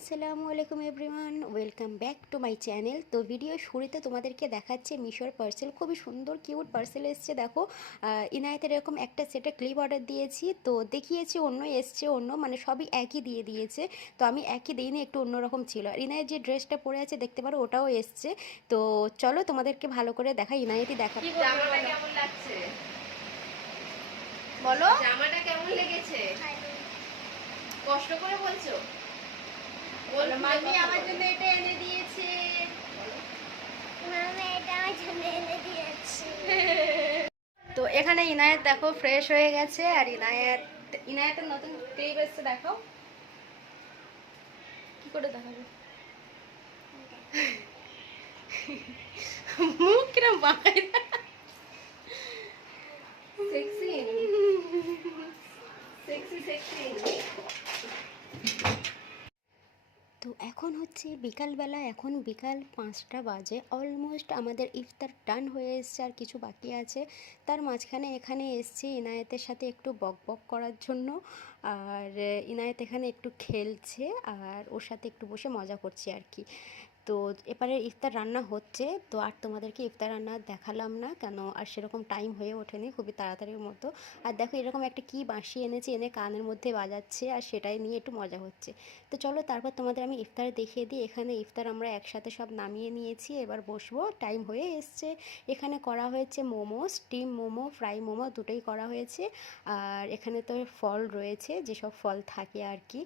আসসালামু আলাইকুম everyone, welcome back to my channel. তো ভিডিও শুরুতে তোমাদেরকে দেখাচ্ছে মিশোর পার্সেল। খুবই সুন্দর কিউট পার্সেল এসছে। দেখো ইনায়েতের এরকম একটা সেটে ক্লিপ অর্ডার দিয়েছি, তো দেখিয়েছি অন্য এসছে অন্য, মানে সবই একই দিয়ে দিয়েছে। তো আমি একই দিইনি, একটু অন্যরকম ছিল। আর ইনায়েত যে ড্রেসটা পরে আছে দেখতে পারো, ওটাও এসছে। তো চলো তোমাদেরকে ভালো করে দেখা, ইনায়েতই দেখা। জামাটা কেমন লাগছে বলো, জামাটা কেমন লেগেছে? কষ্ট করে বলছো? বলো মাম্মি আমার জন্য এটা এনে দিয়েছে। মামা এটা আমার জন্য এনে দিয়েছে। তো এখানে ইনায়েত দেখো ফ্রেশ হয়ে গেছে, আর ইনায়েতের নতুন ক্লিপ এসছে। দেখো কি করে দেখাবে, মুখ কিরম বাঁকায়। Sexy sexy sexy. তো এখন হচ্ছে বিকালবেলা, এখন বিকাল 5টা বাজে। অলমোস্ট আমাদের ইফতার ডান হয়ে এসছে, আর কিছু বাকি আছে। তার মাঝখানে এখানে এসছি ইনায়েতের সাথে একটু বক বক করার জন্য। আর ইনায়েত এখানে একটু খেলছে, আর ওর সাথে একটু বসে মজা করছি আর কি। তো এবারে ইফতার রান্না হচ্ছে, তো আর তোমাদেরকে ইফতার রান্না দেখালাম না, কেন আর সেরকম টাইম হয়ে ওঠেনি, খুবই তাড়াতাড়ির মতো। আর দেখো এরকম একটা কি বাঁশি এনেছে, এনে কানের মধ্যে বাজাচ্ছে, আর সেটাই নিয়ে একটু মজা হচ্ছে। তো চলো তারপর তোমাদের আমি ইফতার দেখিয়ে দিই। এখানে ইফতার আমরা একসাথে সব নামিয়ে নিয়েছি, এবার বসবো, টাইম হয়ে এসছে। এখানে করা হয়েছে মোমো, স্টিম মোমো, ফ্রাই মোমো, দুটোই করা হয়েছে। আর এখানে তো ফল রয়েছে, যেসব ফল থাকে আর কি।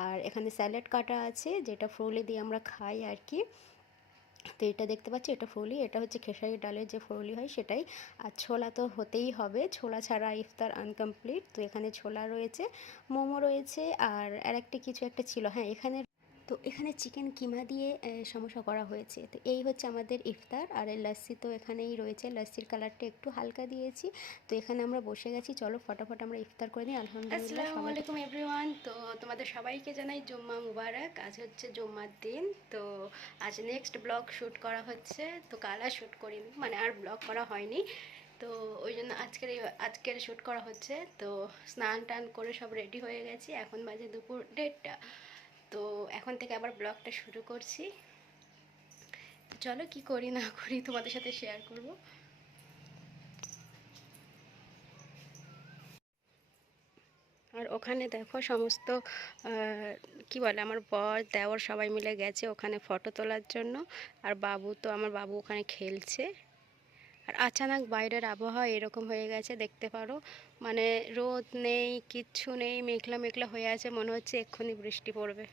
আর এখানে স্যালাড কাটা আছে, যেটা ফ্রোলে দিয়ে আমরা খাই আর কি। তো এটা দেখতে পাচ্ছি, এটা ফ্রোলি, এটা হচ্ছে খেসারি ডালের যে ফ্রোলি হয় সেটাই। আর ছোলা তো হতেই হবে, ছোলা ছাড়া ইফতার আনকমপ্লিট। তো এখানে ছোলা রয়েছে, মোমো রয়েছে, আর একটা কিছু একটা ছিল, হ্যাঁ এখানে। তো এখানে চিকেন কিমা দিয়ে সমোসা করা হয়েছে। তো এই হচ্ছে আমাদের ইফতার। আর এই লস্যি তো এখানেই রয়েছে, লস্যির কালারটা একটু হালকা দিয়েছি। তো এখানে আমরা বসে গেছি, চলো ফটাফট আমরা ইফতার করে নিই। আলহামদুলিল্লাহ। আসসালামু আলাইকুম এভরিওয়ান। তো তোমাদের সবাইকে জানাই জুম্মা মুবারক। আজ হচ্ছে জুম্মার দিন। তো আজ নেক্সট ব্লগ শ্যুট করা হচ্ছে। তো কাল আর শ্যুট করিনি, মানে আর ব্লগ করা হয়নি। তো ওই জন্য আজকের শ্যুট করা হচ্ছে। তো স্নান টান করে সব রেডি হয়ে গেছি, এখন বাজে দুপুর 1:30। তো এখন থেকে আবার ব্লগটা শুরু করছি। চলো কি করি না করি তোমাদের সাথে শেয়ার করব। আর ওখানে দেখো সমস্ত কি বলে, আমার বর দেওর সবাই মিলে গেছে ওখানে ফটো তোলার জন্য। আর আমার বাবু ওখানে খেলছে। আর আচানক বাইরের আবহাওয়া এরকম হয়ে গেছে, দেখতে পারো, মানে রোদ নেই, কিচ্ছু নেই, মেঘলা মেঘলা হয়ে আছে, মনে হচ্ছে এক্ষুনি বৃষ্টি পড়বে।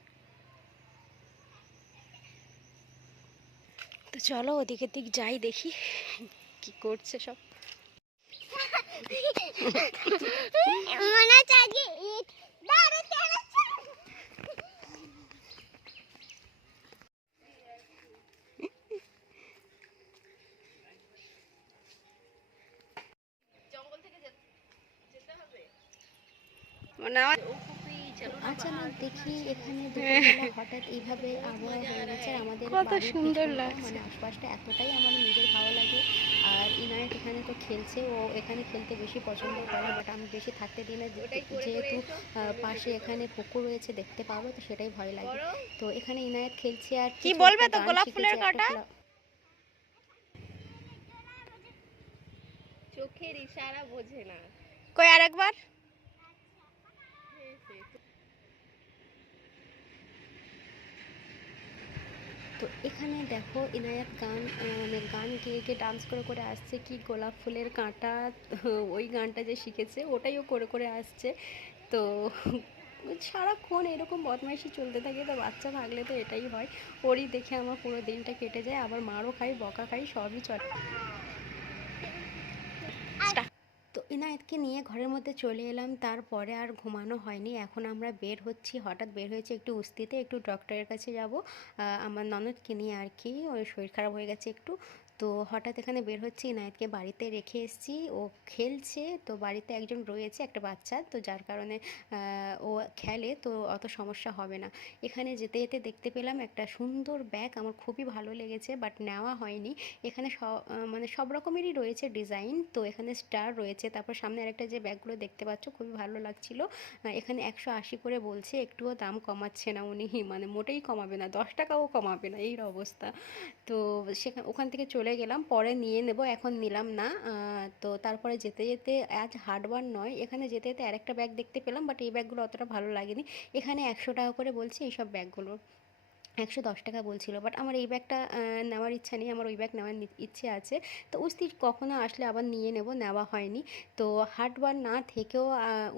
তো চলো ওদিকের দিক যাই, দেখি কি করছে সব। মনে হচ্ছে আজকে ঈদ। দাঁড়া, দাঁড়া, জঙ্গল থেকে যেতে হবে। মানে আচানক দেখি এখানে দুপুরবেলা হঠাৎ এইভাবে আবহাওয়া হয়ে গেছে। আর আমাদের কত বাড়ির সুন্দর পিছনটা, লাগছে। মানে আশপাশটা এতটাই আমার নিজের ভালো লাগে। আর ইনায়েত এখানে তো খেলছে, ও এখানে খেলতে বেশি পছন্দ করে, বাট আমি বেশি থাকতে দিই না, ওটাই করে করে যেহেতু এসো। পাশে এখানে পুকুর রয়েছে দেখতে পারো, তো সেটাই ভয় লাগে। করো। তো এখানে ইনায়েত খেলছে, আর কি কিছু বলবে একটা তো গান গোলাপ শিখেছে, ফুলের একটা কাটা? চোখের ইশারা বোঝে না। কই আরেকবার? তো এখানে দেখো ইনায়াত গান, মানে গান গেয়ে গিয়ে ডান্স করে করে আসছে, কি গোলাপ ফুলের কাঁটা, ওই গানটা যে শিখেছে ওটাইও করে করে আসছে। তো সারাক্ষণ এরকম বদমাইশি চলতে থাকে। তো বাচ্চা থাকলে তো এটাই হয়, ওরই দেখে আমার পুরো দিনটা কেটে যায়। আবার মারও খাই, বকা খাই, সবই চলে। তো ইনায়েতকে নিয়ে ঘরের মধ্যে চলে এলাম, তারপরে আর ঘুমানো হয়নি। এখন আমরা বের হচ্ছি, হঠাৎ বের হয়েছে একটু উস্তিতে, একটু ডক্টরের কাছে যাব আমার ননদকে নিয়ে আর কি, ওর শরীর খারাপ হয়ে গেছে একটু। তো হঠাৎ এখানে বের হচ্ছি, ইনায়েতকে বাড়িতে রেখে এসেছি, ও খেলছে। তো বাড়িতে একজন রয়েছে, একটা বাচ্চা, তো যার কারণে ও খেলে, তো অত সমস্যা হবে না। এখানে যেতে যেতে দেখতে পেলাম একটা সুন্দর ব্যাগ, আমার খুবই ভালো লেগেছে, বাট নেওয়া হয়নি। এখানে মানে সব রকমেরই রয়েছে ডিজাইন। তো এখানে স্টার রয়েছে, তারপর সামনে আরেকটা যে ব্যাগগুলো দেখতে পাচ্ছ খুবই ভালো লাগছিল। এখানে 180 করে বলছে, একটুও দাম কমাচ্ছে না উনি, মানে মোটেই কমাবে না, 10 টাকাও কমাবে না, এই অবস্থা। তো ওখান থেকে চলে গেলাম, পরে নিয়ে নেব, এখন নিলাম না। তো তারপরে যেতে যেতে, আজ হাটবার নয়, এখানে যেতে যেতে আরেকটা ব্যাগ দেখতে পেলাম, বাট এই ব্যাগগুলো অতটা ভালো লাগেনি। এখানে 100 টাকা করে বলছে এইসব ব্যাগগুলো, 110 টাকা বলছিল, বাট আমার এই ব্যাগটা নেওয়ার ইচ্ছা নেই, আমার ওই ব্যাগ নেওয়ার ইচ্ছে আছে। তো উস্তি কখনো আসলে আবার নিয়ে নেব, নেওয়া হয়নি। তো হাটবার না থেকেও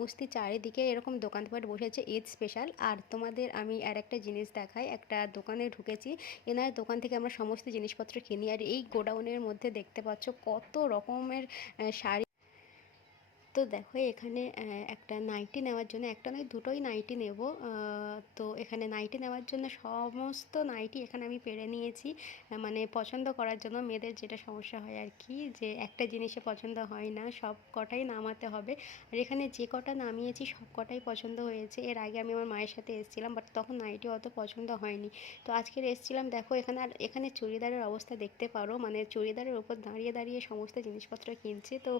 উস্তি চারিদিকে এরকম দোকানপাট বসেছে ঈদ স্পেশাল। আর তোমাদের আমি আর একটা জিনিস দেখাই, একটা দোকানে ঢুকেছি, এনার দোকান থেকে আমরা সমস্ত জিনিসপত্র কিনি। আর এই গোডাউনের মধ্যে দেখতে পাচ্ছ কত রকমের শাড়ি। তো দেখো এখানে একটা নাইটি নেওয়ার জন্য, একটা নয় দুটোই নাইটি নেব। তো এখানে নাইটি নেওয়ার জন্য সমস্ত নাইটি এখানে আমি পেরে নিয়েছি, মানে পছন্দ করার জন্য। মেয়েদের যেটা সমস্যা হয় আর কি, যে একটা জিনিসে পছন্দ হয় না, সব কটাই নামাতে হবে। আর এখানে যে কটা নামিয়েছি সব কটাই পছন্দ হয়েছে। এর আগে আমি আমার মায়ের সাথে এসেছিলাম, বাট তখন নাইটি অত পছন্দ হয়নি। তো আজকের এসেছিলাম, দেখো এখানে, আর এখানে চুড়িদারের অবস্থা দেখতে পারো, মানে চুড়িদারের উপর দাঁড়িয়ে দাঁড়িয়ে সমস্ত জিনিসপত্র কিনছে। তো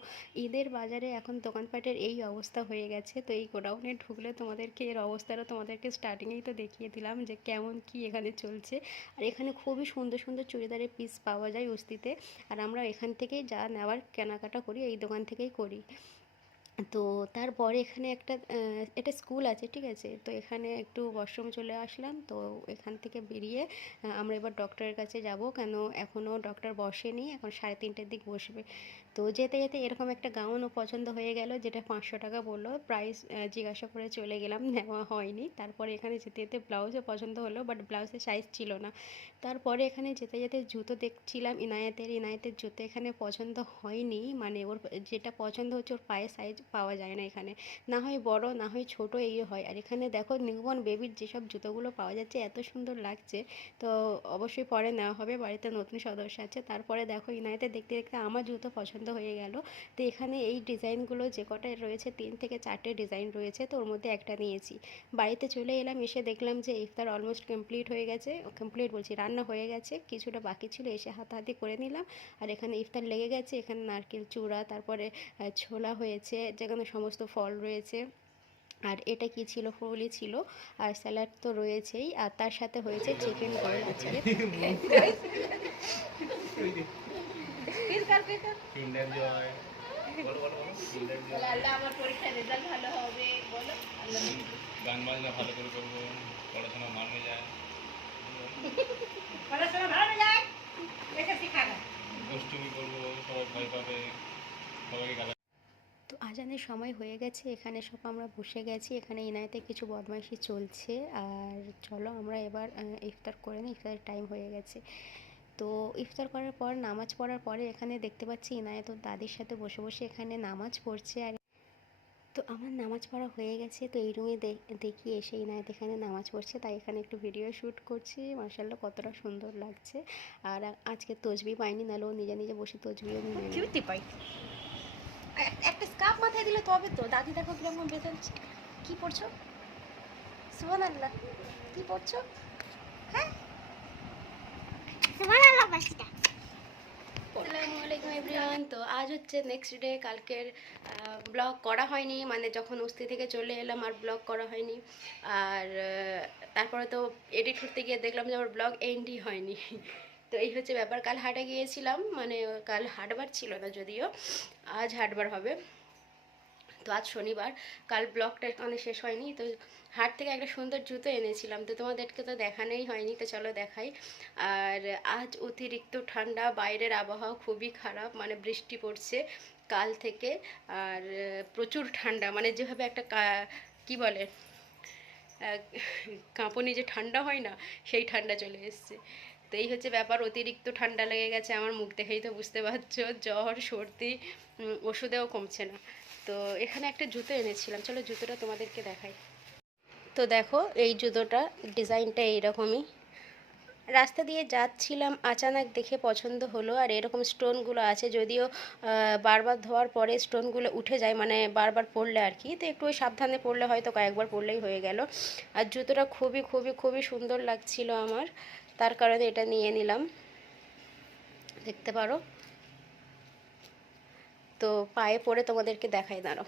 ঈদের বাজারে এখন দোকানপাটের এই অবস্থা হয়ে গেছে। তো এই গোডাউনে ঢুকলে তোমাদেরকে এর অবস্থাটা তোমাদেরকে স্টার্টিংয়েই তো দেখিয়ে দিলাম যে কেমন কি এখানে চলছে। আর এখানে খুবই সুন্দর সুন্দর চুড়িদারের পিস পাওয়া যায় উস্তিতে। আর আমরা এখান থেকেই যা নেওয়ার কেনাকাটা করি, এই দোকান থেকেই করি। তো তারপরে এখানে একটা এটা স্কুল আছে, ঠিক আছে। তো এখানে একটু ওয়াশরুমে চলে আসলাম। তো এখান থেকে বেরিয়ে আমরা এবার ডক্টরের কাছে যাব, কেন এখনও ডক্টর বসেনি, এখন 3:30-এর দিক বসবে। তো যেতে যেতে এরকম একটা গাউনও পছন্দ হয়ে গেল, যেটা 500 টাকা বললো প্রাইস। জিজ্ঞাসা করে চলে গেলাম, নেওয়া হয়নি। তারপরে এখানে যেতে যেতে ব্লাউজও পছন্দ হলো, বাট ব্লাউজের সাইজ ছিল না। তারপরে এখানে যেতে যেতে জুতো দেখছিলাম, ইনায়েতের জুতো এখানে পছন্দ হয়নি, মানে ওর যেটা পছন্দ হচ্ছে ওর পায়ের সাইজ পাওয়া যায় না এখানে, না হয় বড় না হয় ছোট, এই হয়। আর এখানে দেখো নিউবর্ন বেবির যেসব জুতোগুলো পাওয়া যাচ্ছে এত সুন্দর লাগছে। তো অবশ্যই পরে নেওয়া হবে, বাড়িতে নতুন সদস্য আছে। তারপরে দেখো ইনায়েতের দেখতে দেখতে আমার জুতো পছন্দ হয়ে গেল। তো এখানে এই ডিজাইনগুলো যে কটায় রয়েছে, 3 থেকে 4টে ডিজাইন রয়েছে, তো ওর মধ্যে একটা নিয়েছি। বাড়িতে চলে এলাম, এসে দেখলাম যে ইফতার অলমোস্ট কমপ্লিট হয়ে গেছে, কমপ্লিট বলছি রান্না হয়ে গেছে, কিছুটা বাকি ছিল, এসে হাতাহাতি করে নিলাম। আর এখানে ইফতার লেগে গেছে, এখানে নারকেল চূড়া, তারপরে ছোলা হয়েছে, যেখানে সমস্ত ফল রয়েছে। আর এটা কি ছিল, ফুলি ছিল। আর স্যালাড তো রয়েছেই, আর তার সাথে হয়েছে চিকেন রোল আজকে। কিন্ডার জয়, বলো বলো বলো, কিন্ডার জয়। আল্লাহ আমার পরীক্ষার রেজাল্ট ভালো হবে, বলো আল্লাহ। গান বাজনা ভালো করে করবো, পড়াশোনা ভালো হয়ে যায়, পড়াশোনা ভালো হয়ে যায়, এটা শিখানো। গোষ্ঠী করবো, সবাই ভয় পাবে, সবাইকে গালা। তো আজানের সময় হয়ে গেছে, এখানে সব আমরা বসে গেছি, এখানে ইনায়েতে কিছু বদমাইশি চলছে। আর চলো আমরা এবার ইফতার করে নিই, ইফতারের টাইম হয়ে গেছে। তো ইফতার করার পর, নামাজ পড়ার পরে এখানে দেখতে পাচ্ছি ইনায়েত ওর দাদির সাথে বসে বসে এখানে নামাজ পড়ছে। আর তো আমার নামাজ পড়া হয়ে গেছে, তো এই রুমে দেখি এসে ইনায়েত এখানে নামাজ পড়ছে, তাই এখানে একটু ভিডিও শ্যুট করছি। মার্শাল্লাহ কতটা সুন্দর লাগছে। আর আজকে তসবি পাইনি, নাহলে ও নিজে নিজে বসে তসবিও নিয়ে নেবে। Cutie pie. একটা স্কার্ফ মাথায় দিলে তবে তো। দাদি দেখো কিরকম বেঁধেছে। কি পড়ছো? সুবহানাল্লাহ, কি পড়ছো? হ্যাঁ, সুবহানাল্লাহ পাঁচটা। আসসালামু আলাইকুম এভরিওয়ান। তো আজ হচ্ছে নেক্সট ডে, কালকের ব্লগ করা হয়নি, মানে যখন উস্তি থেকে চলে এলাম আর ব্লগ করা হয়নি। আর তারপরে তো এডিট করতে গিয়ে দেখলাম যে আমার ব্লগ এন্ডই হয়নি। তো এই হচ্ছে ব্যাপার। কাল হাটে গিয়েছিলাম, মানে কাল হাটবার ছিল না, যদিও আজ হাটবার হবে। তো আজ শনিবার, কাল ব্লগটা মানে শেষ হয়নি। তো হাট থেকে একটা সুন্দর জুতো এনেছিলাম, তো তোমাদেরকে তো দেখানোই হয়নি, তো চলো দেখাই। আর আজ অতিরিক্ত ঠান্ডা, বাইরের আবহাওয়া খুবই খারাপ, মানে বৃষ্টি পড়ছে কাল থেকে। আর প্রচুর ঠান্ডা, মানে যেভাবে একটা কি বলে, কাঁপুনি যে ঠান্ডা হয় না, সেই ঠান্ডা চলে এসছে। তো এই হচ্ছে ব্যাপার, অতিরিক্ত ঠান্ডা লেগে গেছে আমার, মুখ দেখেই তো বুঝতে পারছো, জ্বর সর্দি, ওষুধেও কমছে না। তো এখানে একটা জুতো এনেছিলাম, চলো জুতোটা তোমাদেরকে দেখাই। তো দেখো এই জুতোটা, ডিজাইনটা এইরকমই, রাস্তা দিয়ে যাচ্ছিলাম, আচানক দেখে পছন্দ হলো। আর এরকম স্টোনগুলো আছে, যদিও বারবার ধোয়ার পরে স্টোনগুলো উঠে যায়, মানে বারবার পরলে আর কি, তো একটু ওই সাবধানে পরলে হয়তো কয়েকবার পরলেই হয়ে গেল। আর জুতোটা খুবই খুবই খুবই সুন্দর লাগছিল আমার, তার কারণে এটা নিয়ে নিলাম, দেখতে পারো। তো পায়ে পরে তোমাদেরকে দেখাই, দাঁড়াও।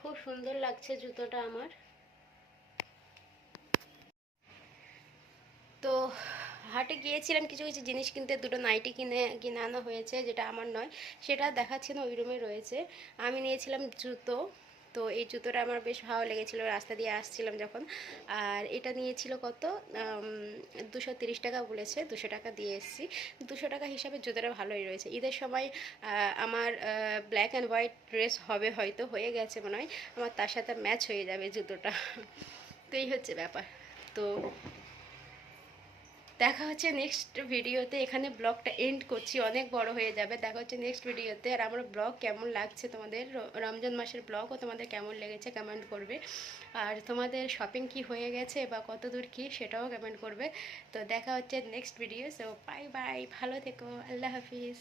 খুব সুন্দর লাগছে জুতোটা আমার। তো হাটে গিয়েছিলাম কিছু কিছু জিনিস কিনতে, দুটো নাইটি কিনে আনা হয়েছে, যেটা আমার নয়, সেটা দেখাচ্ছে না, ওই রুমে রয়েছে। আমি নিয়েছিলাম জুতো। তো এই জুতোটা আমার বেশ ভালো লেগেছিলো রাস্তা দিয়ে আসছিলাম যখন। আর এটা নিয়েছিল কত, 230 টাকা বলেছে, 200 টাকা দিয়ে এসেছি। 200 টাকা হিসাবে জুতোটা ভালোই রয়েছে। ঈদের সময় আমার ব্ল্যাক অ্যান্ড হোয়াইট ড্রেস হবে, হয়তো হয়ে গেছে মনে হয় আমার, তার সাথে ম্যাচ হয়ে যাবে জুতোটা। তো এই হচ্ছে ব্যাপার। তো দেখা হচ্ছে নেক্সট ভিডিওতে। এখানে ব্লগটা এন্ড করছি, অনেক বড় হয়ে যাবে। দেখা হচ্ছে নেক্সট ভিডিওতে। আর আমার ব্লগ কেমন লাগছে তোমাদের, রমজান মাসের ব্লগও তোমাদের কেমন লেগেছে কমেন্ট করবে। আর তোমাদের শপিং কি হয়ে গেছে বা কত দূর কি, সেটাও কমেন্ট করবে। তো দেখা হচ্ছে next video. So bye bye, ভালো থেকো, আল্লাহ হাফিজ।